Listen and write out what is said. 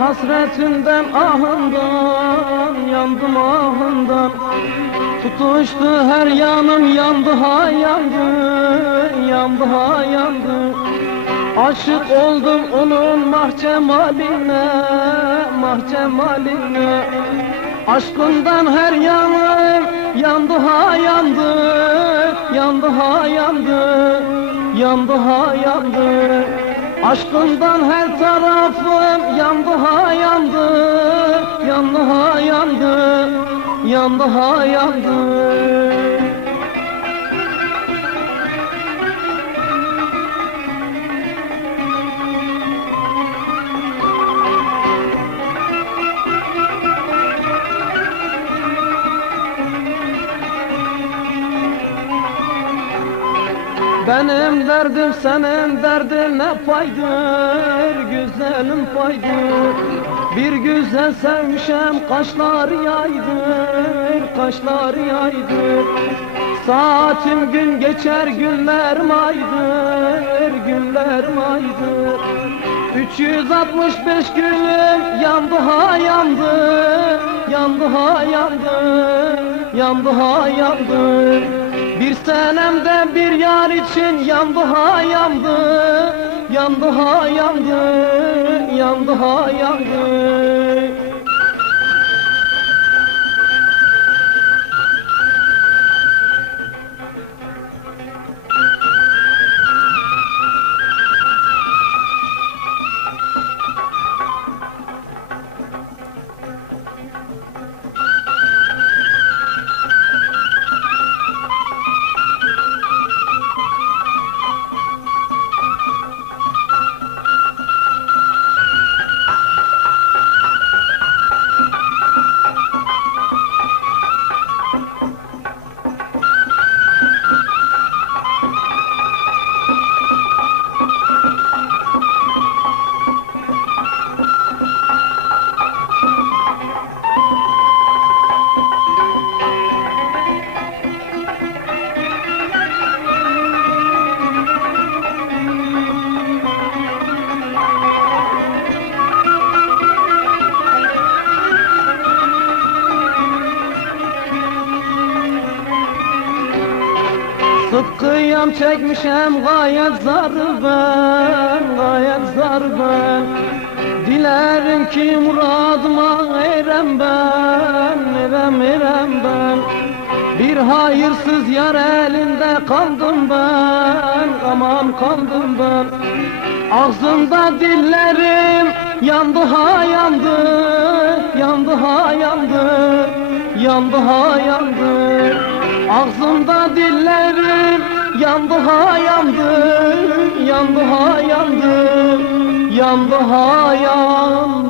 hasretinden ahından, yandım ahından. Tutuştu her yanım, yandı ha yandı, yandı ha yandı. Aşık oldum onun mahcemaline, mahcemaline. Aşkından her yanım yandı ha yandı, yandı ha yandı, yandı ha yandı. Aşkından her tarafım yandı ha yandı, yandı ha yandı, yandı ha yandı. Benim derdim senin derdine paydır, güzelim paydır. Bir güzel sevmişem kaşlar yaydır, kaşlar yaydır. Saatim gün geçer günlerim aydır, günlerim aydır. 365 günüm yandı ha yandı, yandı ha yandı, yandı ha yandı. Bir senemde bir yar için yandı ha yandı, yandı ha yandı, yandı ha yandı. Sıkkıyam çekmişem gayet zar ben, gayet zar ben. Dilerim ki muradıma erem ben, erem erem ben. Bir hayırsız yar elinde kaldım ben, aman kaldım ben. Ağzımda dillerim yandı ha yandı, yandı ha yandı, yandı ha yandı. Ağzımda dillerim yandı ha yandı, yandı ha yandı, yandı ha yandı.